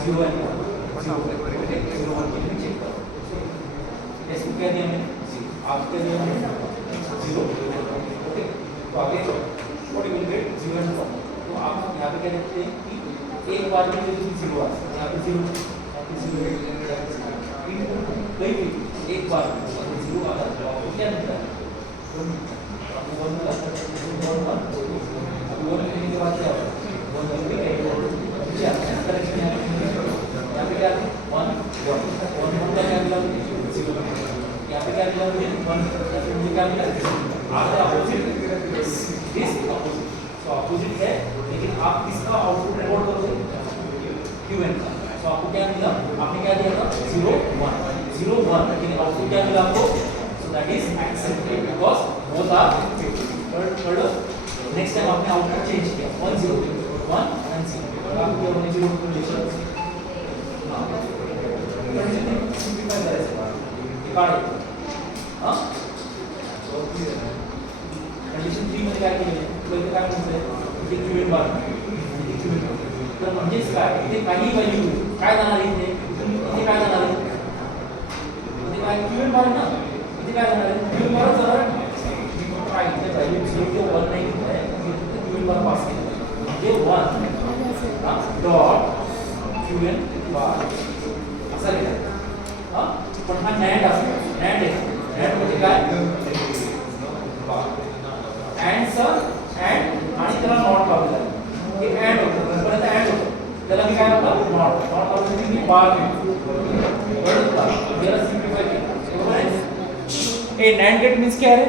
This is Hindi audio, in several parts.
0 है 0 ओके 0 1 के लिए चेक करो इसको क्या दिया हमने 0 आप क्या दिया हमने 0 ओके तो आगे what you will get 0 and 1 तो आप यहां पे क्या देखते हैं कि एक बार में यदि 0 आ यहां पे 0 कहीं भी एक बार में 0 आ जाता है तो क्या मिलता है आपको 1 मिला 1 लेने के बाद क्या होगा 1 लेके नीचे आता है करेक्शन यहां पे क्या है 1 1 1 का क्या मिला 0 यहां पे क्या मिला 1 यहां पे मुझे क्या मिला आपका अपोजिट दिस अपोजिट तो अपोजिट है लेकिन आप किसका आउटपुट रिकॉर्ड करोगे क्यूएन का तो आपको क्या मिला आपने क्या दिया था 0 1 लेकिन आउटपुट क्या मिला आपको so that is accepted because both are third next time आपने आउटपुट चेंज किया 1 0 1 and 0 आपको क्या होने 0 कंडीशन हां कंडीशन सिंपलीफाई करायचं काढायचं हां कंडीशन 3 मध्ये काय केले पहिले काय म्हणते की क्यूएन बार तर म्हणजेच काय इथे काही व्हॅल्यू काय जाणार इथे काय जाणार आहे इथे काय क्यूएन बार ना इथे काय जाणार आहे क्यूएन बार जाणार काय इथे व्हॅल्यू 0 किंवा 1 नाही आहे इथे क्यूएन बार पास केला म्हणजे 1 डॉट क्यूएन बार असा लिहिला हां पण हा नॅन्ड असतो नॅन्ड आहे नॅन्ड म्हणजे काय अँड सर अँड आणि त्याला नॉट लावलेला आहे हे अँड होतं परत अँड होतं त्याला मी काय म्हणतो नॉट नॉट लावलं की मी बार घेतो बरोबर का याला सिंपलीफाय केलं बरोबर है ए नैंड गेट मींस क्या है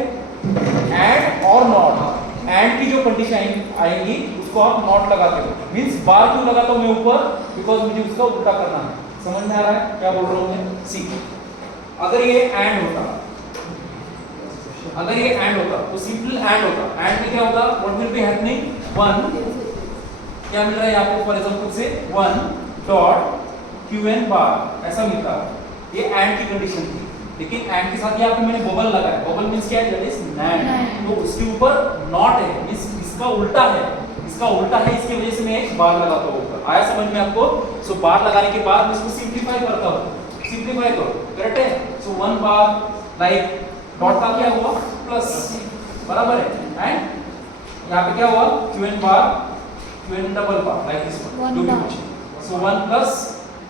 एंड और नॉट एंड की जो कंडीशन आएगी उसको आप नॉट लगाते हो मींस बार क्यों लगाता हूं मैं ऊपर बिकॉज़ मुझे उसका उल्टा करना है समझ में आ रहा है क्या बोल रहा हूं मैं सी अगर ये एंड होता अगर ये एंड होता तो सिंपल एंड होता एंड में क्या होगा व्हाट विल बी हैपनिंग 1 क्या मिल रहा है आपको फॉर एग्जांपल से 1 डॉट क्यूएन बार ऐसा मिलता है ये एंड की कंडीशन थी लेकिन एंड के साथ यहाँ पे मैंने बबल लगाया बबल मींस क्या है दैट इज नैंड तो उसके ऊपर नॉट है मींस इसका उल्टा है इसकी वजह से मैं एक बार लगाता हूं ऊपर आया समझ में आपको सो बार लगाने के बाद मैं इसको सिंपलीफाई करता हूं सिंपलीफाई करो करेक्ट है सो 1 बार लाइक डॉट का क्या हुआ प्लस बराबर है एंड यहाँ पे क्या हुआ QN bar QN double bar like this one जो भी पूछे सो 1 प्लस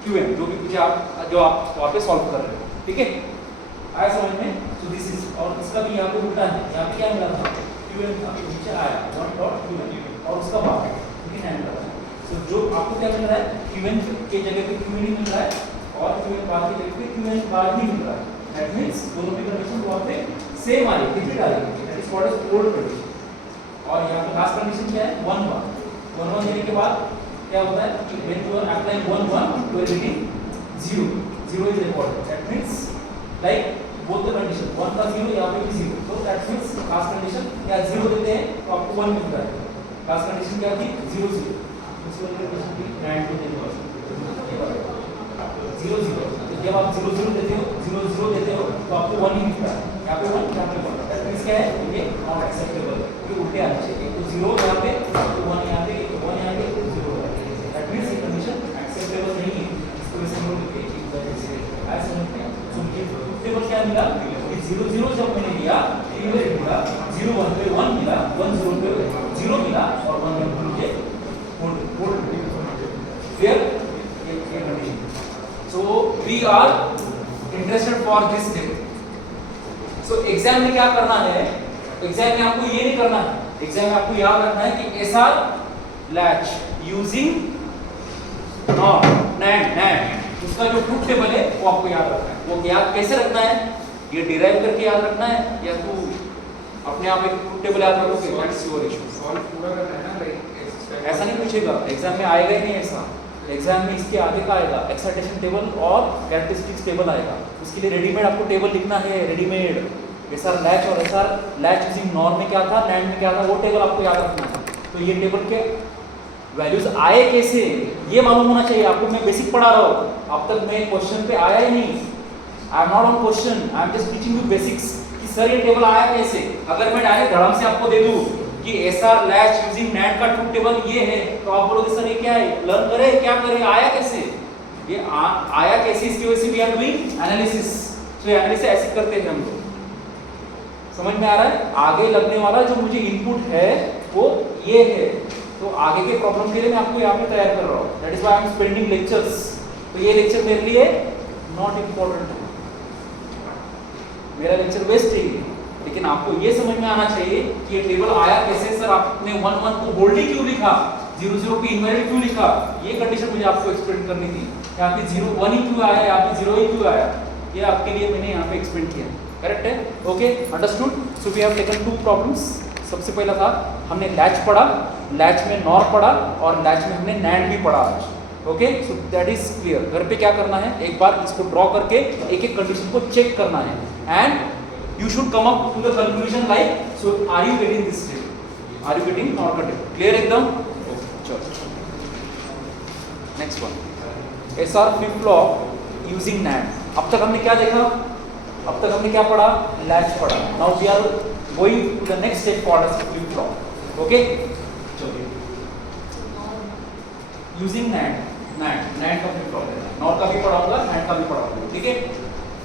क्यूएन जो भी पूछे आप जो आप वहां पे सॉल्व कर रहे हो ठीक है आया समझ में सो दिस इज और इसका भी यहाँ पे उल्टा है यहाँ पे क्या मिला था क्यूएन था नीचे आया 1 डॉट क्यूएन और उसका बार ठीक है लगा सो जो आपको क्या मिल रहा है क्यूएन के जगह पे क्यूएन ही मिल रहा है और क्यूएन बार की जगह पे क्यूएन बार ही मिल रहा है दैट मींस दोनों की कंडीशन वहां पे सेम आ रही है कितनी आ रही है that is what is old condition और यहाँ पे लास्ट कंडीशन क्या है 1 बार 1 देने के बाद क्या होता है कि व्हेन यू आर अप्लाइंग 1 तो everything 0 is recorded that means like both the condition 1 का 0 यहाँ पे भी 0 तो दैट मींस लास्ट कंडीशन या 0 देते हैं तो आपको 1 मिलता है लास्ट कंडीशन क्या थी 0 0 दूसरी कंडीशन थी नैंड को देने वाली 0 0 तो जब आप 0 0 देते हो 0 0 देते हो तो आपको 1 ही मिलता है यहाँ पे 1 यहाँ पे 1 दैट मींस क्या है ये नॉट एक्सेप्टेबल ये उल्टे आना चाहिए तो 0 यहाँ पे तो 1 यहाँ पे 1 यहाँ पे 0 दैट मींस ये कंडीशन एक्सेप्टेबल नहीं है इसको वैसे हम लोग ऐसे समझते हैं सो मुझे टेबल क्या मिला कि 0 0 जब मैंने लिया ये मिला 0 1 पे 1 मिला 1 0 पे 0 मिला और 1 1 मुझे होल्ड क्लियर ये condition so we are interested for this step so exam में क्या करना है एग्जाम में आपको ये नहीं करना है एग्जाम में आपको याद रखना है कि SR latch using not NAND उसका जो ट्रूथ टेबल है वो आपको याद रखना है वो याद कैसे रखना है ये डिराइव करके याद रखना है या तू अपने आप एक ट्रूथ टेबल याद रखोगे दैट्स योर इशू सॉल्व पूरा करना है ना लाइक ऐसा नहीं पूछेगा एग्जाम में आएगा ही नहीं ऐसा एग्जाम में इसके आगे का आएगा एक्साइटेशन टेबल और कैरेक्टरिस्टिक्स टेबल आएगा उसके लिए रेडीमेड आपको टेबल लिखना है रेडीमेड एसआर लैच और एसआर लैच यूजिंग नॉर में क्या था नैंड में क्या था वो टेबल आपको याद रखना है तो ये टेबल के वैल्यूज आए कैसे ये मालूम होना चाहिए आपको मैं बेसिक पढ़ा रहा हूँ अब तक मैं क्वेश्चन पे आया ही नहीं I am not on question I am just teaching you basics कि सर ये टेबल आया कैसे अगर मैं डायरेक्ट धड़म से आपको दे दूं कि एसआर लैच यूजिंग नैंड का ट्रूथ टेबल ये है तो आप बोलोगे सर ये क्या है लर्न करे क्या करे आया कैसे ये आया कैसे, इसकी वजह से वी आर डूइंग एनालिसिस। तो एनालिसिस ऐसे करते हैं हम लोग। समझ में आ रहा है? आगे लगने वाला जो मुझे इनपुट है वो ये है, तो आगे के प्रॉब्लम के लिए मैं आपको यहाँ पे तैयार कर रहा हूँ। That is why I am spending lectures. तो ये लेक्चर मेरे लिए नॉट इम्पोर्टेंट है, मेरा लेक्चर वेस्ट है, लेकिन आपको ये समझ में आना चाहिए कि ये टेबल आया कैसे। सर आपने 1 1 को बोल्डली क्यों लिखा, 0 0 की इनवैलिड क्यों लिखा, ये कंडीशन मुझे आपको एक्सप्लेन करनी थी। यहाँ पे 0 1 ही क्यों आया, यहाँ पे 0 ही क्यों आया, ये आपके लिए मैंने यहाँ पे एक्सप्लेन किया। करेक्ट है? Okay, understood. So we have taken 2 problems. सबसे पहला था हमने लैच पढ़ा, लैच में नॉर पढ़ा और लैच में हमने नैंड भी पढ़ा आज। Okay, so that is clear. घर पे क्या करना है, एक बार इसको ड्रॉ करके एक एक कंडीशन को चेक करना है and you should come up to the conclusion like, so are you getting this step, are you getting nor का टेबल? क्लियर एकदम? चलो next one, SR flip flop using NAND. अब तक हमने क्या देखा, अब तक हमने क्या पढ़ा, लैच पढ़ा। Now we are going to the next step called as flip flop. Okay, चलिए यूजिंग नैंड, नैंड का फ्लिप फ्लॉप है, नॉर का भी पढ़ा होगा, नैंड का भी पढ़ा होगा। ठीक है,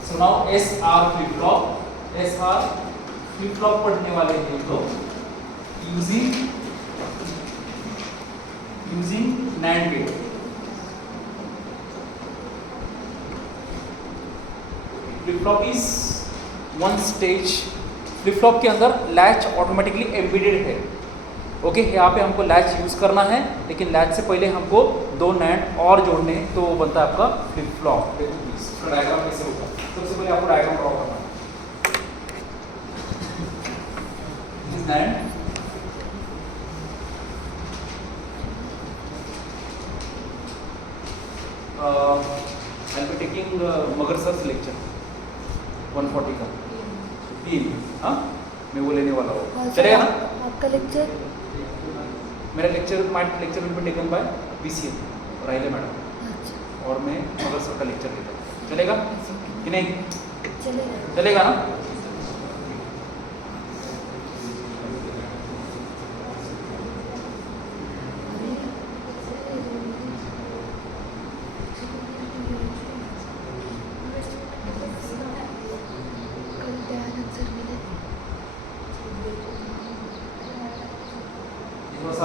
so now SR flip flop, SR flip flop पढ़ने वाले हैं हम लोग using NAND gate. Flip flop is one stage. Flip flop के अंदर लैच ऑटोमेटिकली एम्बेडेड है। ओके, यहाँ पे हमको लैच यूज करना है, लेकिन लैच से पहले हमको 2 नैंड और जोड़ने हैं, तो वो बनता है आपका फ्लिप फ्लॉप। देखो प्लीज इसका डायग्राम कैसे होगा। सबसे पहले आपको डायग्राम ड्रॉ करना है। This is NAND, I am taking मगर सर's लेक्चर 140 का तीन, हाँ मैं वो लेने वाला हूँ, चलेगा ना? आपका लेक्चर? मेरा lecture, my lecture will be taken by BCM राइले मैडम, और मैं मगर सर का लेक्चर लेता हूँ। चलेगा कि नहीं? चलेगा। चलेगा ना?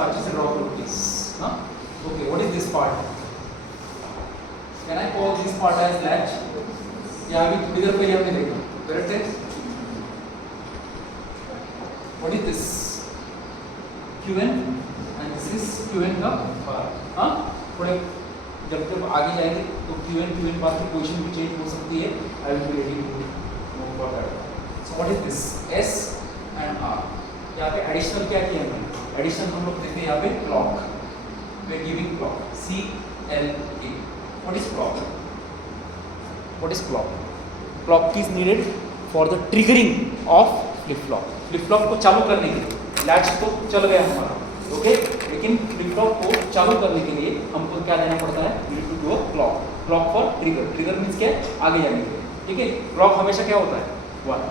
अच्छे से ड्रॉ करो प्लीज। हाँ, okay, what is this part? Can I call this part as latch? या अभी थोड़ी देर पहले हमने देखा, करेक्ट है? What is this? QN and this is QN का बार। हाँ, थोड़े जब आगे जाएंगे तो QN बार की पोजीशन भी चेंज हो सकती है। I will be ready to move for that. So what is this? S and R। यहाँ पे एडिशनल क्या किया हमने? एडिशन हम लोग देखते हैं यहाँ पे clock, we are giving clock CLK। What is clock? What is clock? Clock is needed for the triggering of flip flop. Flip flop को चालू करने के लिए, लैच तो चल गया हमारा, ओके, लेकिन फ्लिप फ्लॉप को चालू करने के लिए हमको क्या देना पड़ता है? We need to do a clock. Clock for trigger, trigger means क्या? आगे जाने के लिए। ठीक है, क्लॉक हमेशा क्या होता है? 1।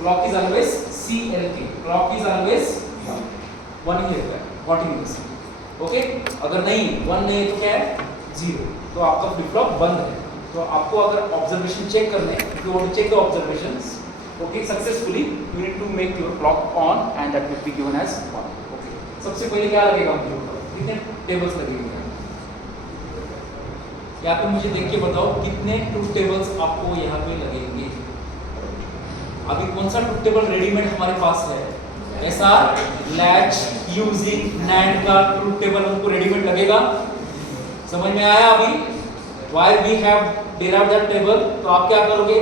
Clock is always CLK, clock is always 1 ही रहता है, व्हाट यू मीन। ओके, अगर नहीं 1 नहीं है तो क्या है? 0, तो आपका फ्लिप फ्लॉप बंद है। तो आपको अगर ऑब्जर्वेशन चेक करने, if you want to check the observations okay successfully, you need to make your clock on and that will be given as 1। Okay, सबसे पहले क्या लगेगा मुझे? कितने टेबल्स लगेंगे? यहाँ पे मुझे देख के बताओ कितने ट्रूथ टेबल्स आपको यहाँ पे लगेंगे। अभी कौन सा ट्रूथ टेबल रेडीमेड हमारे पास है? एसआर लैच यूजिंग नैंड का ट्रूथ टेबल हमको रेडीमेड लगेगा। समझ में आया? अभी why we have derived that table, तो आप क्या करोगे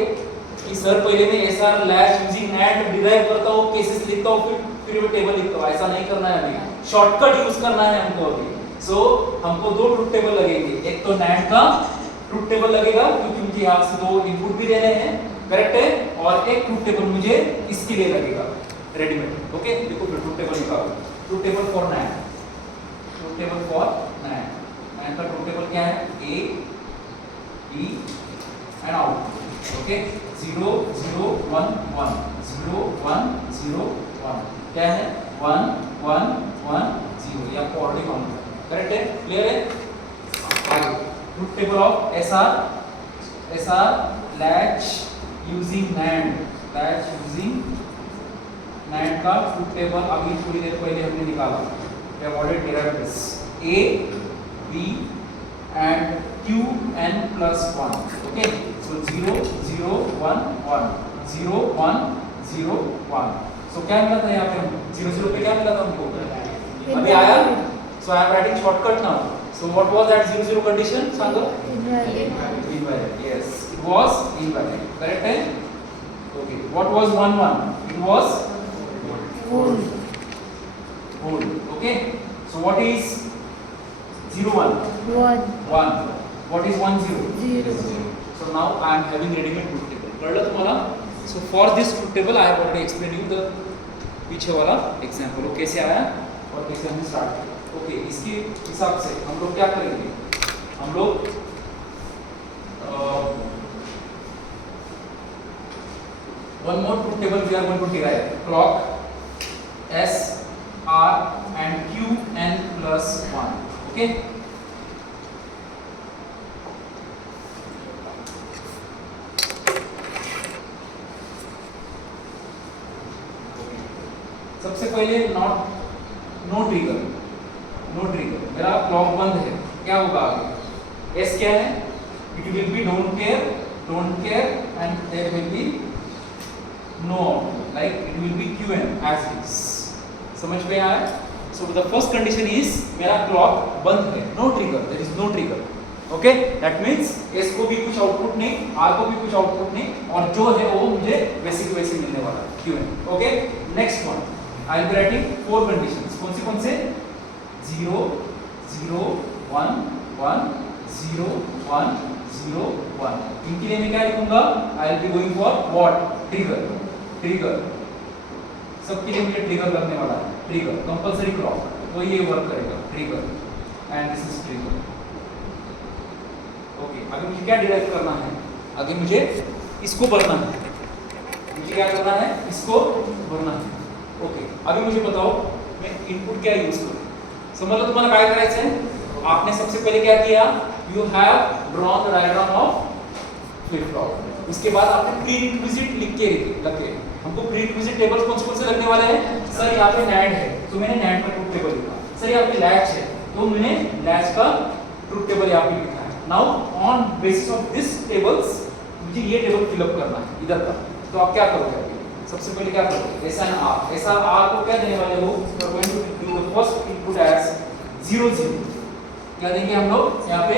कि सर पहले मैं SR latch using NAND derive करता हूँ, केसेस लिखता हूँ, फिर मैं टेबल लिखता हूँ। ऐसा नहीं करना है, अभी शॉर्टकट यूज करना है हमको अभी। सो हमको 2 ट्रूथ टेबल लगेंगे, एक तो नैंड का ट्रूथ टेबल लगेगा क्योंकि मुझे यहाँ से 2 इनपुट भी देने हैं, करेक्ट है, और एक ट्रूथ टेबल मुझे इसके लिए लगेगा रेडीमेड। ओके, देखो फिर ट्रूथ टेबल निकालो। Truth table for NAND, truth table for NAND, NAND का ट्रूथ टेबल क्या है? A E and out. Okay, 0 0 1 1 0 1 0 1 क्या है? 1 1 1 0, ये आपको ऑलरेडी मालूम है, करेक्ट है? क्लियर है? आगे truth table of SR latch using NAND का ट्रुथ टेबल अभी थोड़ी देर पहले हमने निकाला. We have already derived this. A, B and Qn plus 1. Okay, so 0 0 1 1 0 1 0 1. So क्या मिला था यहाँ पे हमको 0 0 पे क्या मिला था हमको अभी आया. So I am writing shortcut now. So what was that 0 0 condition, Sandra? Invalid. Yes, it was invalid. Correct है? Okay. What was 1 1? It was Hold. Okay. So what is 0 1? 1. 1. What is 1 0? 0. So now I am having ready-made truth table. कळलं तुम्हाला? So for this truth table I have already explained you the पीछे वाला example. वो कैसे आया और कैसे हमने start किया. Okay. इसके हिसाब से हम लोग क्या करेंगे? हम लोग one more truth table we are going to derive. Clock S R and Q n plus 1. Okay. सबसे पहले नो ट्रिगर मेरा क्लॉक बंद है. क्या होगा आगे? एस क्या है? It will be don't care and there will be no like it will be Q N as is. समझ में आया? So the first condition is मेरा क्लॉक बंद है. No trigger, there is no trigger. Okay, that means S को भी कुछ आउटपुट नहीं, आर को भी कुछ आउटपुट नहीं, और जो है वो मुझे वैसे की वैसे मिलने वाला है Q N. Okay, next one I will be writing 4 conditions. कौन से 0 0 1 1 0 1 0 1. इनके लिए मैं क्या लिखूंगा? आई will be going for what? Trigger. सबके लिए मुझे ट्रिगर लगने वाला है. ट्रिगर कंपलसरी क्लॉक, तो ये वर्क करेगा. Trigger and this is trigger. Okay, अभी मुझे क्या डिराइव करना है? आगे मुझे इसको भरना है. मुझे क्या करना है? इसको भरना है. ओके, अभी मुझे बताओ मैं इनपुट क्या यूज करूं. समझ लो तुम्हाला काय करायचं आहे. आपने सबसे पहले क्या किया? You have drawn the diagram of flip flop. उसके बाद आपने प्री रिक्विजिट लिख के रखे. हमको प्री रिक्विजिट टेबल्स कौन से लगने वाले हैं? सर यहाँ पे नैंड है तो मैंने नैंड का ट्रुथ टेबल लिखा. सर यहाँ पे लैच है तो मैंने लैच का ट्रुथ टेबल यहाँ पे लिखा है. Now on basis of this tables मुझे ये टेबल फिलअप करना है इधर का. तो आप क्या करोगे? सबसे पहले क्या करोगे? एस एंड आर को क्या देने वाले हो? You are going to do the first input as 0 0. क्या देंगे हम लोग यहाँ पे?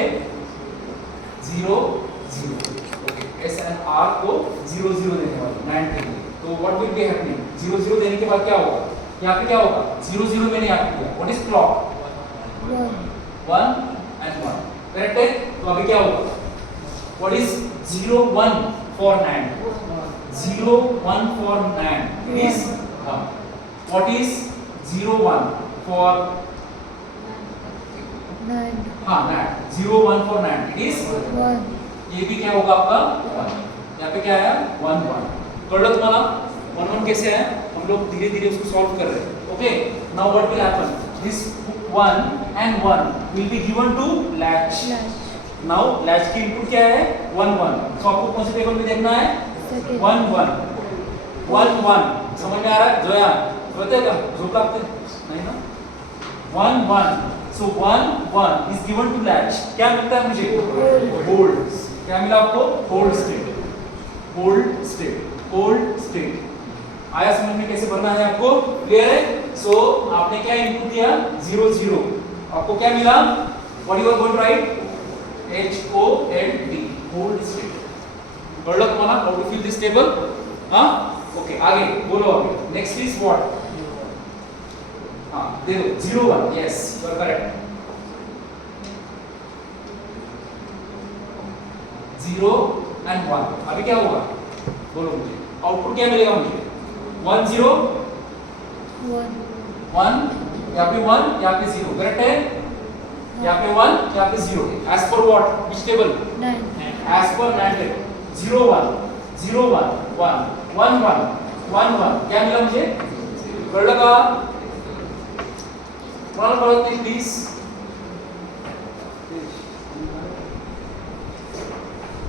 0 0. ओके, एस एंड आर को 0 0 देने वाले 9 के लिए. तो व्हाट विल बी हैपनिंग? 0 0 देने के बाद क्या होगा? यहाँ पे क्या होगा? 0 0 मैंने यहाँ पे दिया. What is clock? 1 and 1. Correct है? तो अभी क्या होगा? What is 0 1 for NAND? 0 1 for NAND is 1. What is 0 1 for NAND? हाँ, NAND. 0 1 for NAND it is 1. ये भी क्या होगा आपका 1. यहाँ पे क्या आया? 1 1. कळलं तुम्हाला? 1 1 कैसे आया? हम लोग धीरे धीरे उसको सॉल्व कर रहे हैं. Okay, now what will happen? This 1 and 1 will be given to latch. Now latch की इनपुट क्या है? 1 1. तो आपको कौन से टेबल में देखना है? 1 1 1 1. समझ में आ रहा है? जोया होते का झोप लागते नहीं ना? 1 1. सो 1 1 इज गिवन टू लैच. क्या मिलता है मुझे? होल्ड. क्या मिला आपको? Hold state. आया समझ में कैसे भरना है आपको? क्लियर है? सो आपने क्या इनपुट दिया? 0 0. आपको क्या मिला? What you are going to write? HOLD, hold state. कळलं तुम्हाला how to fill this table? हाँ, ओके, आगे बोलो. आगे नेक्स्ट इज व्हाट? हाँ, देखो 0 1. Yes, you are correct. 0 and 1. अभी क्या होगा? बोलो मुझे. आउटपुट क्या मिलेगा मुझे? 1 0 1. यहाँ पे 1, यहाँ पे 0. करेक्ट है? यहाँ पे 1, यहाँ पे 0. As per what? Which table? 9. As per NAND table. 0 1 0 1 1 1 1 1 1. क्या मिला मुझे? कळलं का? कोणाला कळत नाही प्लीज?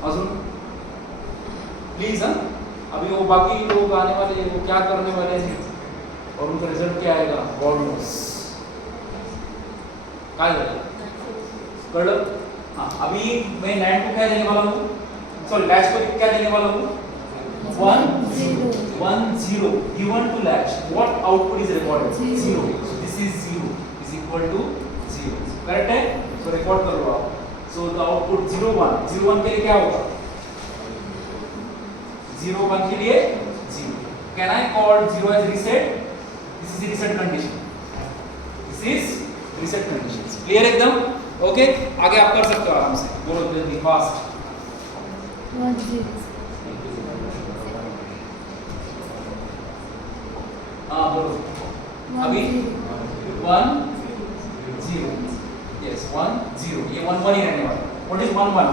अजून प्लीज हाँ, अभी वो बाकी लोग आने वाले वो क्या करने वाले हैं और उनका रिजल्ट क्या आएगा गॉड नोस. काय झालं कळलं. हाँ अभी मैं NAND को क्या देने वाला हूँ, सॉरी लैच को क्या देने वाला हूँ 1 0 given to latch. What output is recorded? 0. So this is 0 is equal to 0. Correct है? So record कर लो आप. So the output 0 1 0 1 के लिए क्या होगा 0 1 के लिए 0. Can I call 0 as reset? This is the reset condition. This is reset conditions. Clear एकदम? Okay? आगे आप कर सकते हो आराम से. बोलो जल्दी fast. 1 0. हाँ बोलो. अभी 1 0. Yes 1 0. ये 1 1 ही रहने वाला. What is 1 1?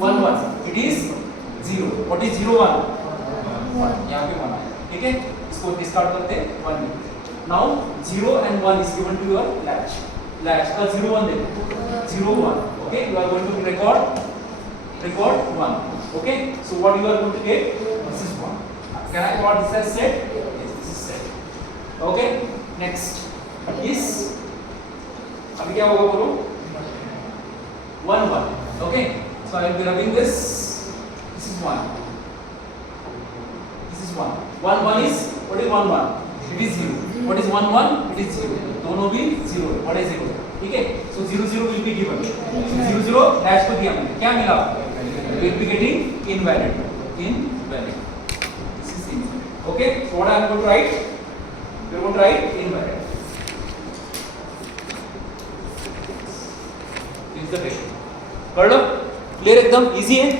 1 1. It is 0. What is 0 1? 1. यहाँ पे 1 है. ठीक है? इसको डिस्कार्ड करते हैं 1 में. Now 0 and 1 is given to your latch. Latch का 0 1 देखो. 0 1. Okay? You are going to record 1. Okay? So what you are going to get? This is 1. Can I call this as set? Okay, next is अभी क्या होगा बोलो 1 1. Okay, so I will be rubbing this. This is 1. This is 1. 1 1 is what is 1 1? It is 0. What is 1 1? It is 0. दोनों भी 0. What is 0? ठीक है. So 0 0 will be given. So 0 0 dash को दिया मैंने. क्या मिला? We will be getting invalid. Invalid. This is invalid. Okay. So what I am going to write? We are going to write invalid. This is the trick. कर लो. Clear एकदम easy है.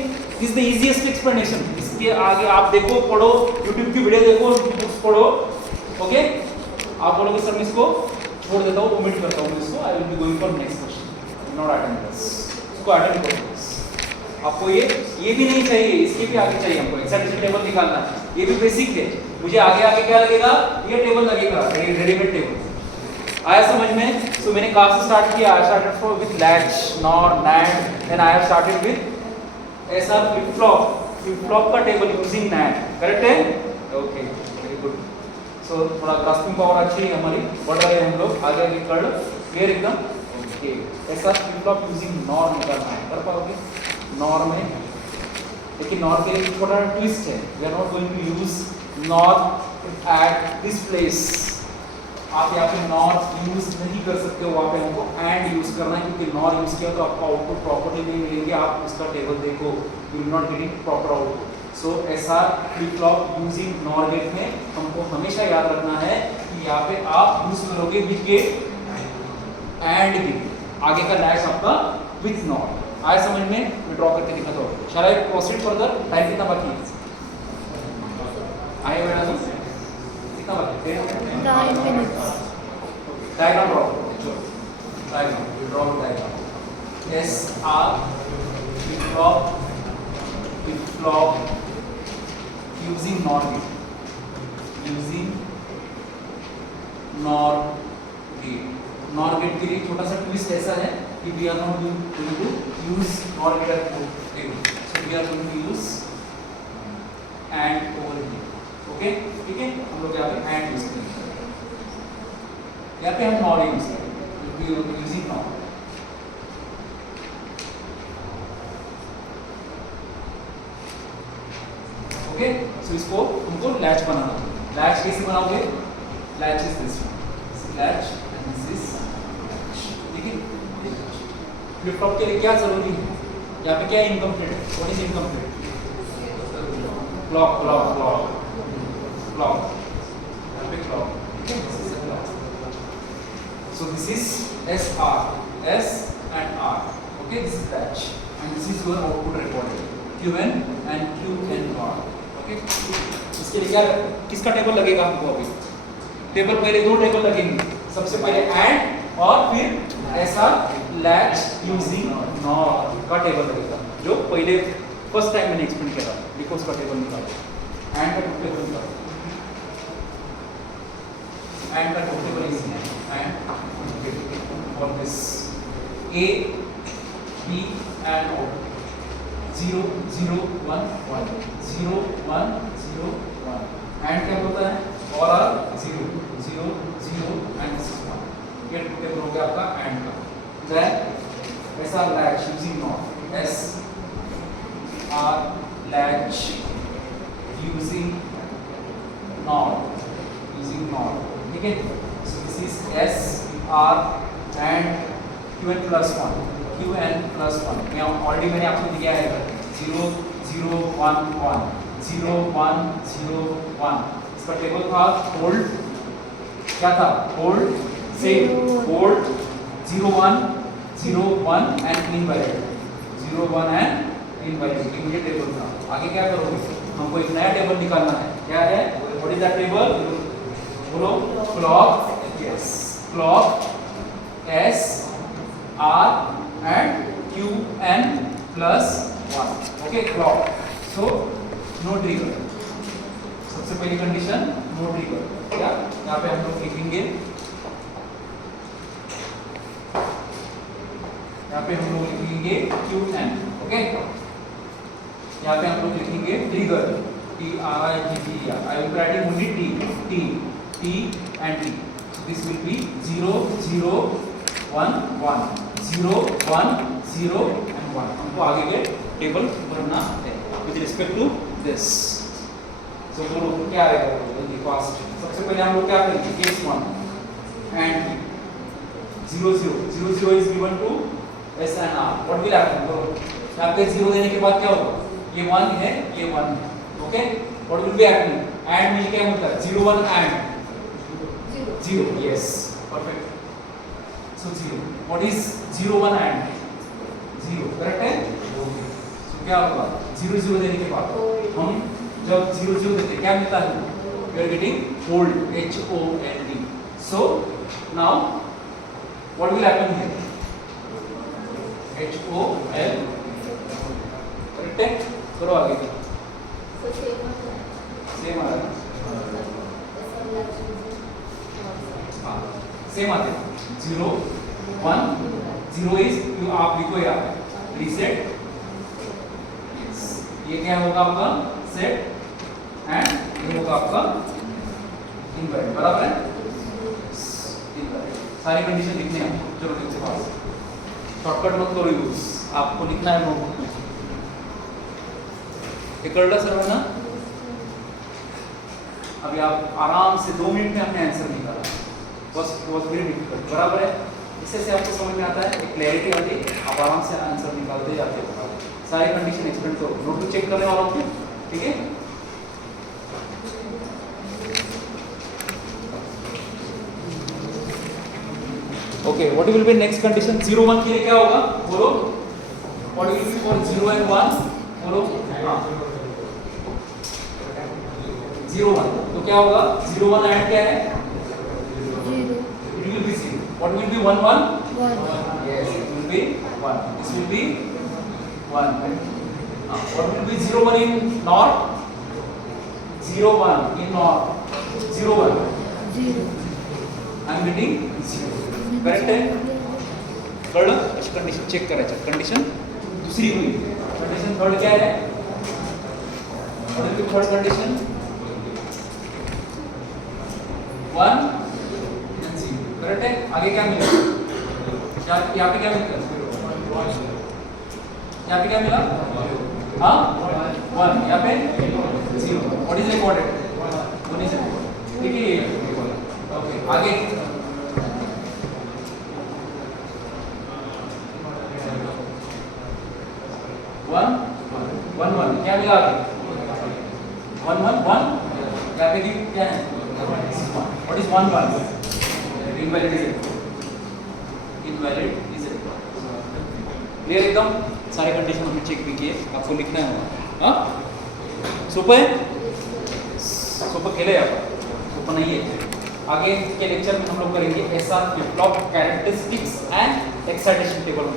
This is the easiest explanation. इसके आगे आप देखो पढ़ो YouTube की वीडियो देखो बुक्स पढ़ो. ओके आप बोलोगे सर मैं इसको छोड़ देता हूँ ओमिट करता हूँ इसको. आई will be going for next question. Not attend this. इसको अटेंड करो. आपको ये भी नहीं चाहिए, इसके भी आगे चाहिए हमको एक्सेप्शन टेबल निकालना है. ये भी बेसिक है. मुझे आगे क्या लगेगा ये टेबल लगेगा रेडीमेड टेबल. आया समझ में? सो मैंने कहाँ से स्टार्ट किया? I started for with latch nor NAND then I have started with SR flip flop का टेबल यूजिंग NAND. करेक्ट है? Okay very good. सो थोड़ा ग्रास्पिंग पावर अच्छी है हमारी. बढ़ रहे हैं हम लोग आगे कर लो. क्लियर एकदम? Okay SR flip flop using NOR निकालना है. कर पाओगे NOR में? लेकिन NOR के लिए थोड़ा ट्विस्ट है. We are not going to use NOR at this place. आप यहाँ पे NOR यूज नहीं कर सकते हो. वहाँ पे हमको AND यूज करना है क्योंकि NOR यूज किया तो आपको आउटपुट प्रॉपर्ली नहीं मिलेंगे. आप उसका टेबल देखो you will not getting proper output. So SR flip flop using NOR gate में हमको हमेशा याद रखना है कि यहाँ पे आप यूज करोगे विद गेट AND गेट. आगे का लैच आपका विद NOR. आए समझ में? मैं ड्रॉ करके दिखाता हूँ. शैल आई प्रोसीड फर्दर? टाइम कितना बाकी है? आए बेटा जी कितना बाकी है? 9 minutes. Diagram draw. Diagram draw diagram. SR flip flop using NOR gate. Using NOR gate. NOR gate के लिए छोटा सा ट्विस्ट ऐसा है कि we are not going to use NOR gate at table. So we are going to use AND over here. Okay ठीक है. हम लोग यहाँ पे AND यूज करेंगे. यहाँ पे हम NOR यूज करेंगे. Using NOR. ओके सो इसको हमको लैच बनाना है. लैच कैसे बनाओगे? Latch is this one. Latch and this is latch. ठीक है. फ्लिप फ्लॉप के लिए क्या जरूरी है? यहाँ पे क्या इनकम्प्लीट है? What is incomplete? Clock clock clock clock. यहाँ पे clock. So this is SR, S and R. Okay, this is batch, and this is your output recorded. QN and QNR. Okay. इसके लिए क्या किसका टेबल लगेगा हमको? अभी टेबल पहले दो टेबल लगेंगे. सबसे पहले AND और फिर SR latch using NOR का टेबल लगेगा. जो पहले फर्स्ट टाइम मैंने एक्सप्लेन किया था. देखो उसका टेबल निकालो. AND का टेबल निकालो. AND का टेबल इजी है. AND for this A, B and O. 0 0 1 1 0 1 0 1 and क्या होता है all are 0 0 0 and this is 1 ये टेबल हो गया आपका एंड का देन ऐसा latch using not S R latch using not ठीक है so this is S R and qn plus 1 qn plus 1 यहाँ ऑलरेडी मैंने आपको दिया है 0 0 1 1 0 1 0 1 इसका टेबल था होल्ड क्या था होल्ड से hold 0 1 0 1 and invalid 0 1 and invalid ये मुझे टेबल था आगे क्या करोगे हमको एक नया टेबल निकालना है क्या है व्हाट इज दैट टेबल बोलो clock yes clock S R and Q N plus 1 okay clock so no trigger सबसे पहली कंडीशन no trigger क्या यहाँ पे हम लोग लिखेंगे यहाँ पे हम लोग लिखेंगे Q N okay यहाँ पे हम लोग लिखेंगे trigger T R I G G E R I will be writing only T and T so this will be 0 0 1 1 0 1 0 and 1 हमको आगे के टेबल भरना है with respect to this so बोलो क्या आएगा जल्दी फास्ट सबसे पहले हम लोग क्या करेंगे case 1 and 0 0 0 0 is given to S and R what will happen बोलो यहाँ पे 0 देने के बाद क्या होगा ये 1 है ये 1 है okay what will be happening and में क्या होता है 0 1 and 0 yes perfect so 0 what is 0 1 and 0 correct है so क्या होगा 0 0 देने के बाद हम जब 0 0 देते क्या मिलता है we are getting hold H O L D so now what will happen here H O L correct है करो आगे सेम आ रहा है हाँ सेम आते हैं 0 1 0 इज यू आप लिखो यहाँ पे रीसेट ये क्या होगा आपका सेट एंड ये होगा आपका इनवैलिड बराबर है इनवैलिड सारी कंडीशन लिखने हैं चलो लिखते पास शॉर्टकट मत करो यूज आपको लिखना है नोटबुक में ये कळलं सर्वांना अभी आप आराम से 2 मिनट में अपने आंसर निकाला बस बहुत वेरी डिफिकल्ट बराबर है इससे से आपको समझ में आता है एक क्लैरिटी आती है आप आराम से आंसर निकालते जाते हो सारी कंडीशन एक्सप्लेन करो नोटबुक चेक करने वालों को ठीक है okay what will be next condition 0 1 के लिए क्या होगा बोलो what will be for 0 and 1 बोलो हां 0 1 तो क्या होगा 0 1 एंड क्या है what will be 1 1 yes it will be 1 this will be 1 what will be 0 1 in NOR 0 1 in NOR 0 1 I am getting 0 correct है कळलं अशी कंडिशन चेक करायचं कंडिशन दुसरी हुई कंडिशन थर्ड क्या है थर्ड कंडिशन 1 करेक्ट है आगे क्या मिला यहाँ पे क्या मिलता है यहाँ पे क्या मिला हाँ 1 यहाँ पे 0 व्हाट इज रिकॉर्डेड 1 इज ठीक है ओके आगे 1 1 1 क्या मिला आगे 1 1 1 यहाँ पे क्या है what is 1 1 invalid is clear एकदम सारे कंडीशन हमने चेक भी किए आपको लिखना है हाँ सोपं है सोपं केलं आहे आपण सोपं नहीं है आगे के लेक्चर में हम लोग करेंगे ऐसा flip flop characteristics and excitation table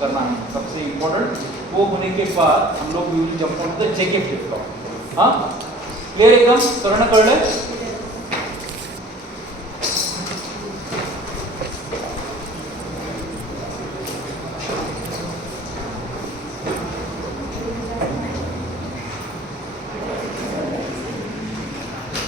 करना है सबसे इम्पोर्टेंट वो होने के बाद हम लोग will jump on the JK flip flop हाँ क्लियर एकदम करणं कळलं